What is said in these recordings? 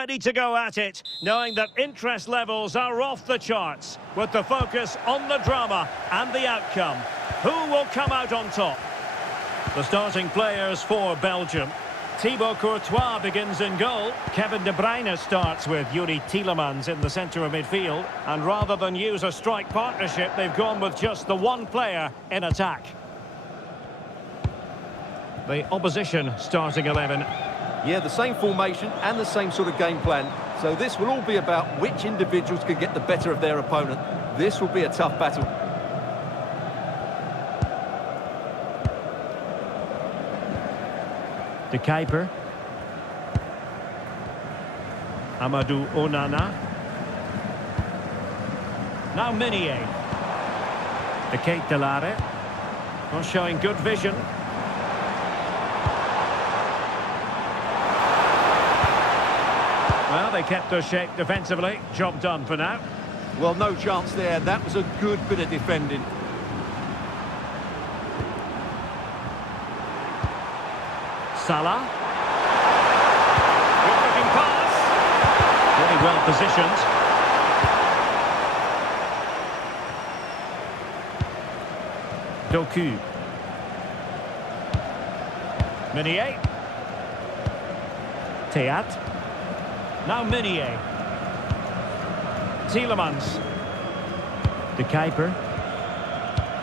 ready to go at it, knowing that interest levels are off the charts, with the focus on the drama and the outcome. Who will come out on top? The starting players for Belgium. Thibaut Courtois begins in goal. Kevin De Bruyne starts with Yuri Tielemans in the centre of midfield. And rather than use a strike partnership, they've gone with just the one player in attack. The opposition starting 11. Yeah, the same formation and the same sort of game plan. So this will all be about which individuals can get the better of their opponent. This will be a tough battle. De Kuiper. Amadou Onana. Now Minier. De Ketelare. Not showing good vision. Well, they kept their shape defensively. Job done for now. Well, no chance there. That was a good bit of defending. Salah. Good looking pass. Very well positioned. Doku. Minier. Theat. Now Minier. Tielemans. De Kuiper.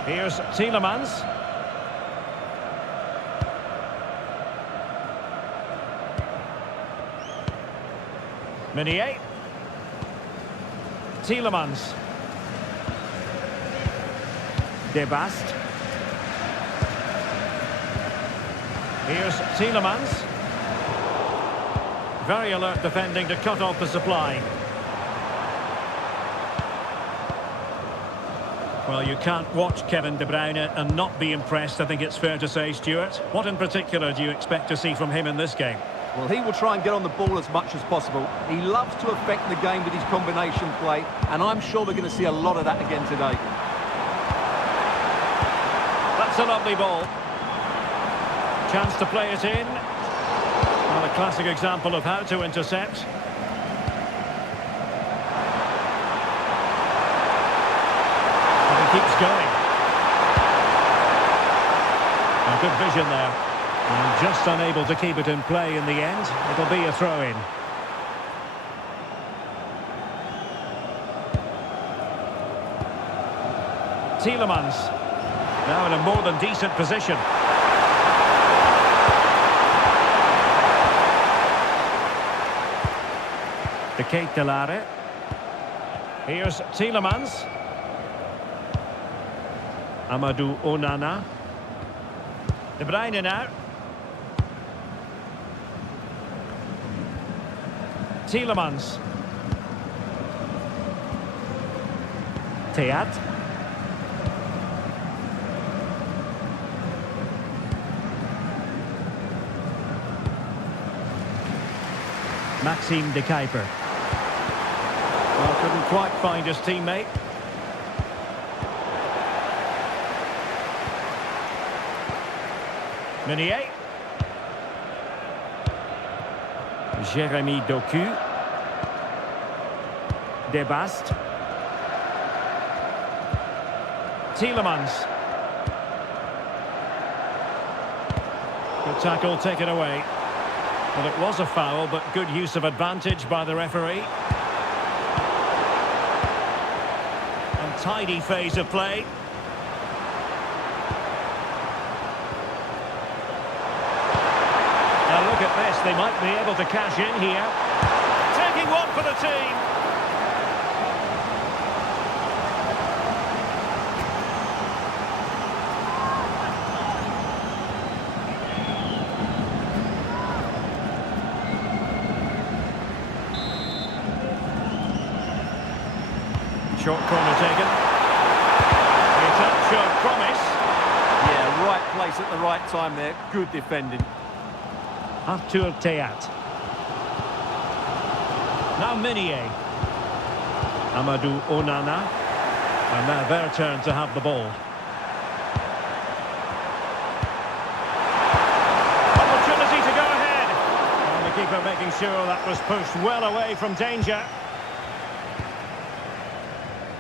Here's Tielemans. Minier. Tielemans. De Bast. Here's Tielemans. Very alert defending to cut off the supply. Well, you can't watch Kevin De Bruyne and not be impressed, I think it's fair to say, Stuart. What in particular do you expect to see from him in this game? Well, he will try and get on the ball as much as possible. He loves to affect the game with his combination play, and I'm sure we're going to see a lot of that again today. That's a lovely ball. Chance to play it in. Well, a classic example of how to intercept. And he keeps going. A good vision there. And just unable to keep it in play in the end. It'll be a throw-in. Tielemans. Now in a more than decent position. De Ketelare. Here's Tielemans. Amadou Onana. De Bruyne now. Tielemans. Theat. Maxime De Kuiper. Well, couldn't quite find his teammate. Minier. Jérémy Doku. De Bast. Tielemans. Good tackle taken away. Well, it was a foul, but good use of advantage by the referee. Untidy phase of play. Now look at this, they might be able to cash in here. Taking one for the team. Short corner taken. The attack showed promise. Yeah, right place at the right time there. Good defending. Arthur Theat. Now Minier. Amadou Onana. And now their turn to have the ball. Opportunity to go ahead. And the keeper making sure that was pushed well away from danger.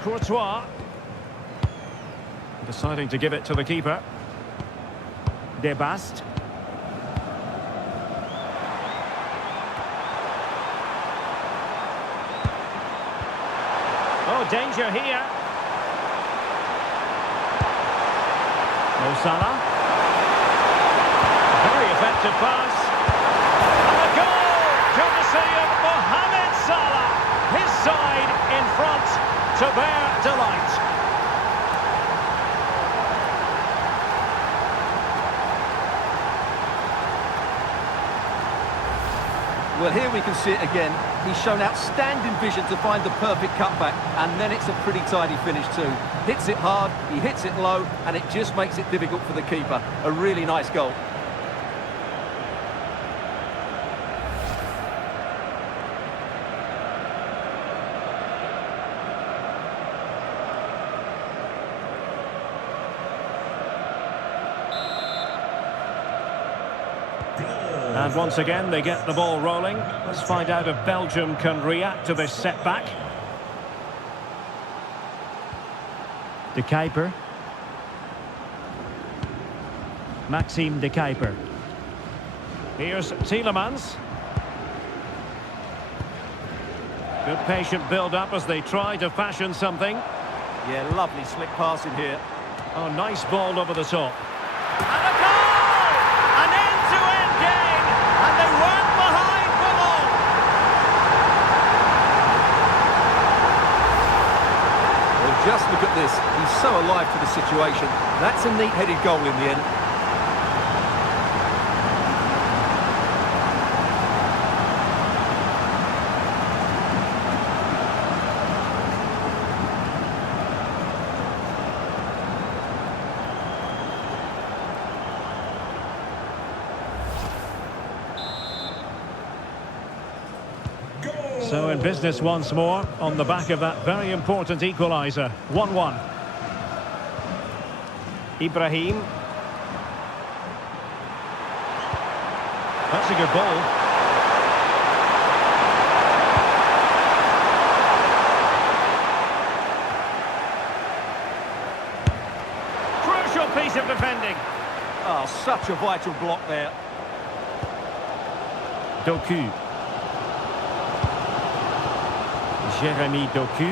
Courtois. Deciding to give it to the keeper. Debast. Oh, danger here. Mo Salah. Very effective pass. And a goal! Courtesy of Mohamed Salah. His side in front to their delight. Well, here we can see it again. He's shown outstanding vision to find the perfect cutback, and then it's a pretty tidy finish too. Hits it hard, he hits it low, and it just makes it difficult for the keeper. A really nice goal. And once again, they get the ball rolling. Let's find out if Belgium can react to this setback. De Kuiper. Maxime De Kuiper. Here's Tielemans. Good patient build-up as they try to fashion something. Yeah, lovely slick passing here. Oh, nice ball over the top. And a goal! An end-to-end game! And they weren't behind for long! Well, just look at this. He's so alive to the situation. That's a neat-headed goal in the end. So in business once more, on the back of that very important equalizer. 1-1. Ibrahim. That's a good ball. Crucial piece of defending. Oh, such a vital block there. Doku. Jeremy Doku.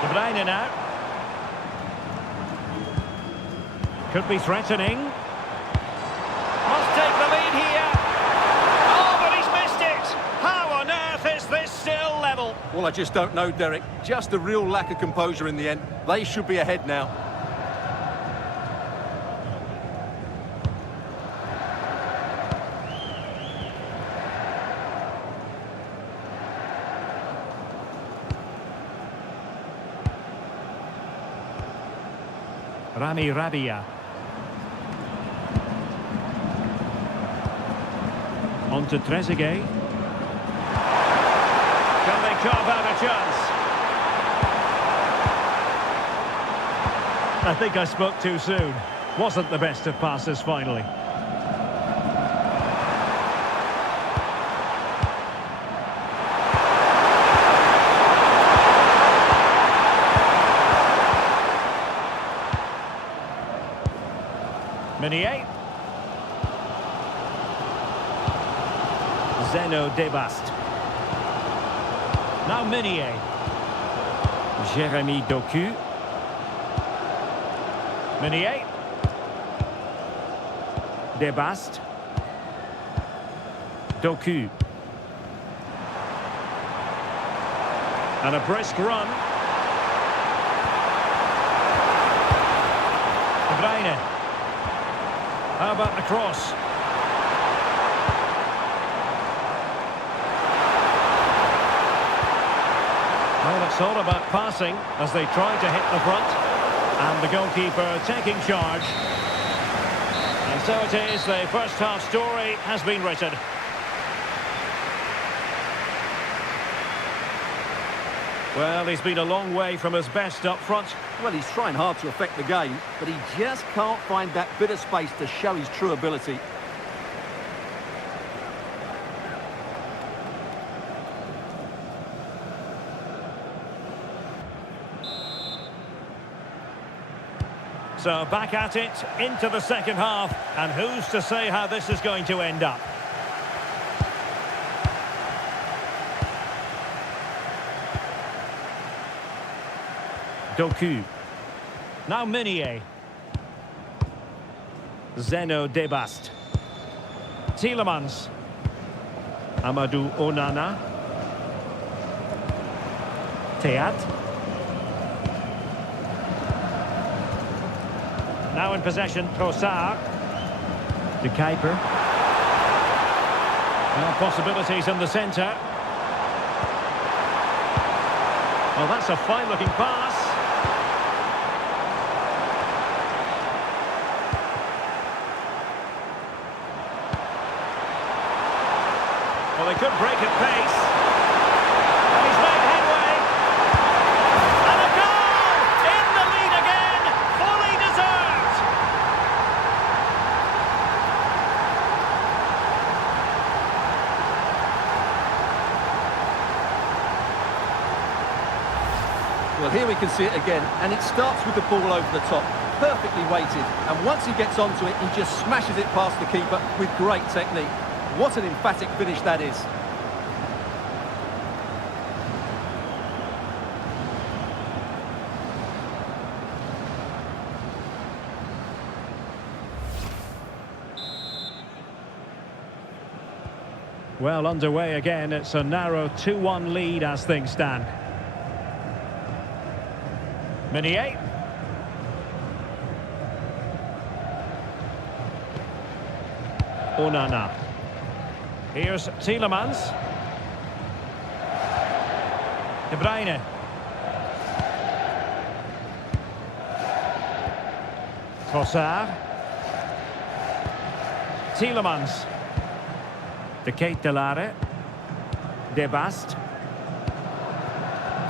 De Bruyne now. Could be threatening. Must take the lead here. Oh, but he's missed it. How on earth is this still level? Well, I just don't know, Derek. Just a real lack of composure in the end. They should be ahead now. Rami Rabia. On to Trezeguet. Can they carve out a chance? I think I spoke too soon. Wasn't the best of passes finally. Meunier. Zeno Debast. Now Meunier. Jeremy Doku. Meunier. Debast. Doku. And a brisk run. De Bruyne. How about the cross? Well, it's all about passing as they try to hit the front. And the goalkeeper taking charge. And so it is, the first half story has been written. Well, he's been a long way from his best up front. Well, he's trying hard to affect the game, but he just can't find that bit of space to show his true ability. So back at it, into the second half, and who's to say how this is going to end up? Doku. Now Meunier. Zeno Debast. Tielemans. Amadou Onana. Teat. Now in possession, Trossard. De Kuiper. Well, possibilities in the centre. Well, that's a fine-looking pass. Well, they could break at pace. And he's made headway. And a goal! In the lead again! Fully deserved! Well, here we can see it again, and it starts with the ball over the top, perfectly weighted, and once he gets onto it, he just smashes it past the keeper with great technique. What an emphatic finish that is. Well, underway again. It's a narrow 2-1 lead as things stand. Meunier. Onana. Here's Tielemans. De Bruyne. Trossard. Tielemans. De Ketelare. Debast.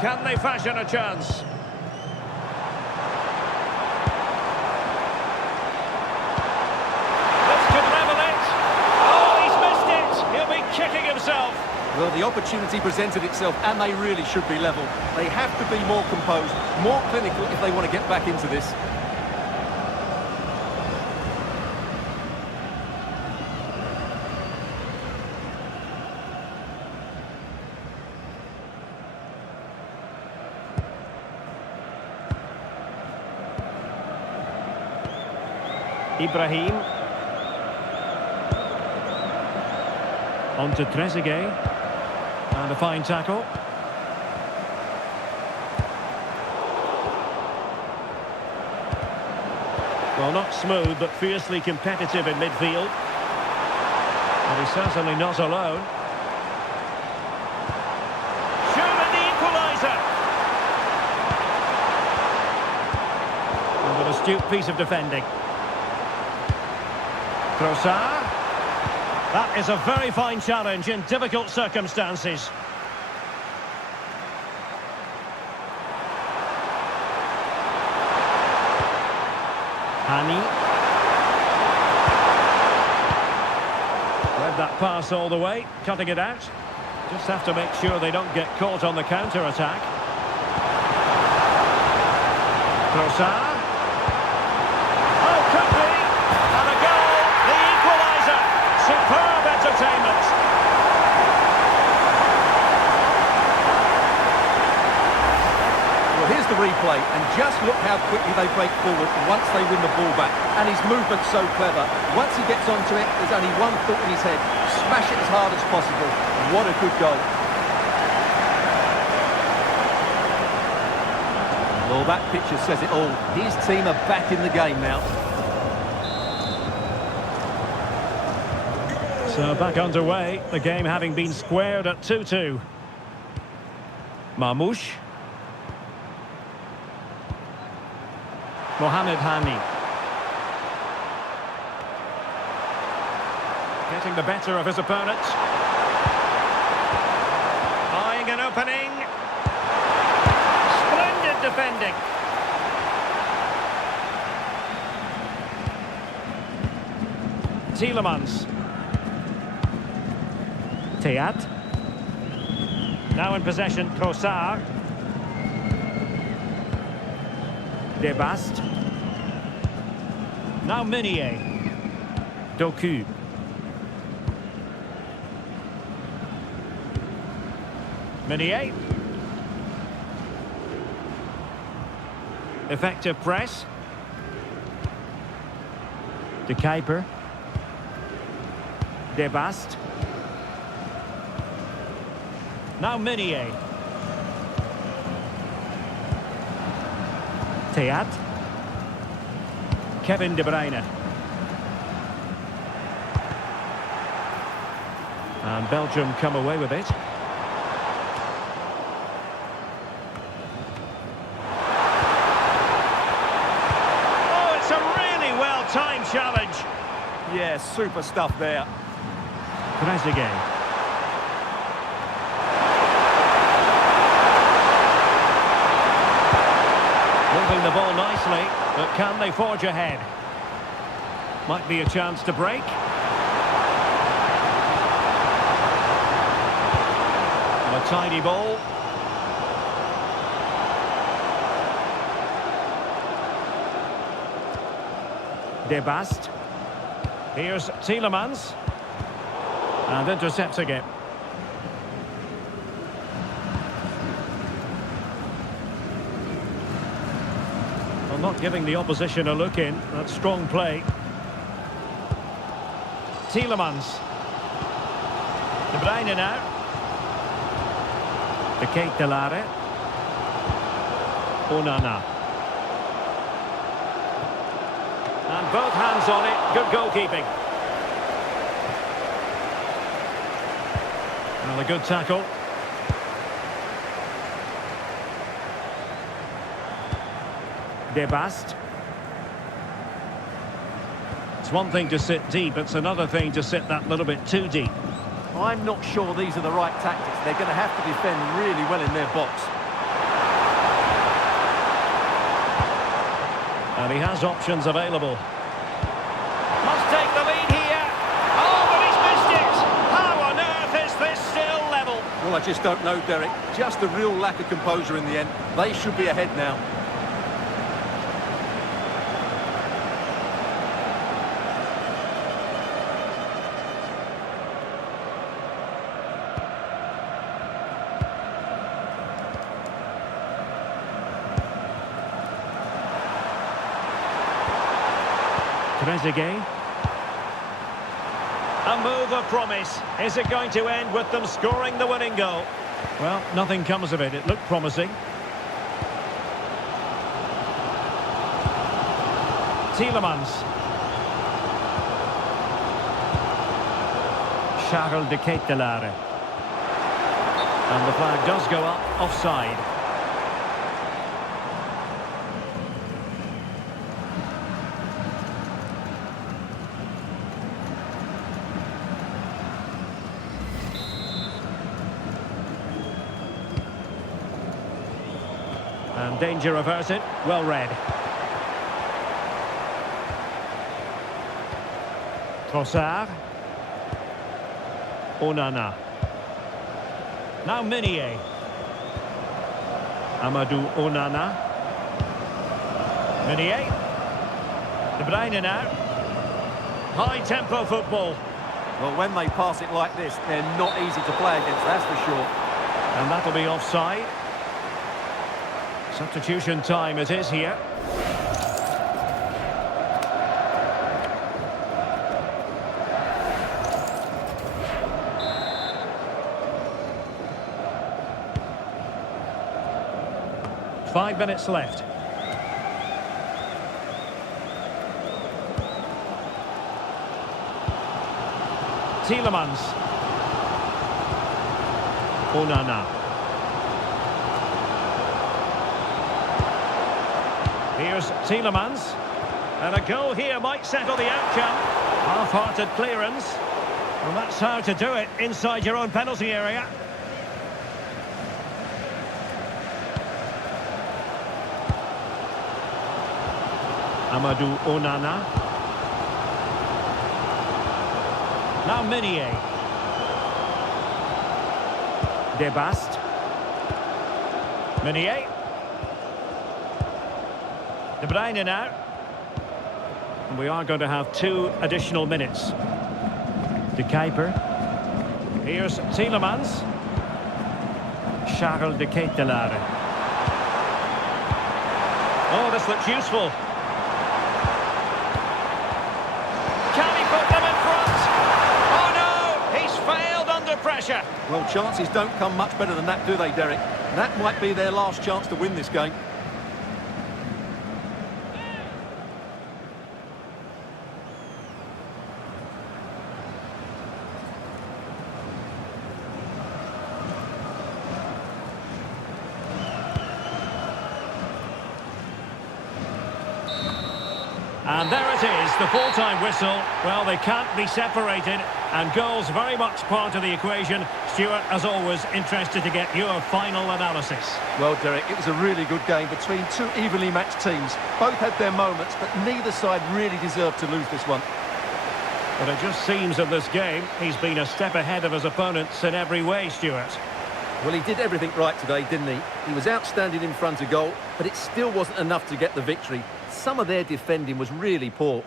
Can they fashion a chance? Kicking himself. Well, the opportunity presented itself, and they really should be level. They have to be more composed, more clinical if they want to get back into this. Ibrahim. On to Trezeguet. And a fine tackle. Well, not smooth, but fiercely competitive in midfield. And he's certainly not alone. Surely the equalizer! And an astute piece of defending. Trossard. That is a very fine challenge in difficult circumstances. Hani. Read that pass all the way, cutting it out. Just have to make sure they don't get caught on the counter-attack. Trossard. Oh, could be! And a goal! The equalizer! Superb entertainment! Well, here's the replay, and just look how quickly they break forward once they win the ball back. And his movement's so clever. Once he gets onto it, there's only one thought in his head. Smash it as hard as possible. What a good goal. Well, that picture says it all. His team are back in the game now. So back underway, the game having been squared at 2-2. Marmoush. Mohamed Hani. Getting the better of his opponent. Eyeing an opening. defending. Tielemans. Theat. Now in possession, Trossard. De Bast. Now Meunier. Doku. Meunier. Effective press. De Kuiper. De Bast. Now Meunier. Theat. Kevin De Bruyne. And Belgium come away with it. Oh, it's a really well-timed challenge. Yeah, super stuff there. Trezeguet. Moving the ball nicely, but can they forge ahead? Might be a chance to break. And a tidy ball. De Bast. Here's Tielemans. And intercepts again. Well, not giving the opposition a look in. That's strong play. Tielemans. De Bruyne now. De Ketelare. Onana. And both hands on it. Good goalkeeping. Well, a good tackle. De Bast. It's one thing to sit deep, it's another thing to sit that little bit too deep. I'm not sure these are the right tactics. They're going to have to defend really well in their box. And he has options available. Must take the lead here. Oh, but he's missed it. How on earth is this still level? Well, I just don't know, Derek. Just a real lack of composure in the end. They should be ahead now. Trezeguet. A move of promise. Is it going to end with them scoring the winning goal? Well, nothing comes of it. It looked promising. Tielemans. Charles de Ketelare. And the flag does go up, offside. And danger averted. Well read. Trossard. Onana. Now Meunier. Amadou Onana. Meunier. De Bruyne now. High-tempo football. Well, when they pass it like this, they're not easy to play against, that's for sure. And that'll be offside. Substitution time it is here. Five minutes left. Tielemans. Onana. Here's Tielemans. And a goal here might settle the outcome. Half-hearted clearance. Well, that's how to do it inside your own penalty area. Amadou Onana. Now Meunier. Debast. Meunier. De Bruyne now. And we are going to have 2 additional minutes. De Kuiper. Here's Tielemans. Charles de Ketelaere. Oh, this looks useful. Can he put them in front? Oh no, he's failed under pressure. Well, chances don't come much better than that, do they, Derek? That might be their last chance to win this game. And there it is, the full-time whistle. Well, they can't be separated, and goals very much part of the equation. Stuart, as always, interested to get your final analysis. Well, Derek, it was a really good game between 2 evenly matched teams. Both had their moments, but neither side really deserved to lose this one. But it just seems in this game, he's been a step ahead of his opponents in every way, Stuart. Well, he did everything right today, didn't he? He was outstanding in front of goal, but it still wasn't enough to get the victory. Some of their defending was really poor.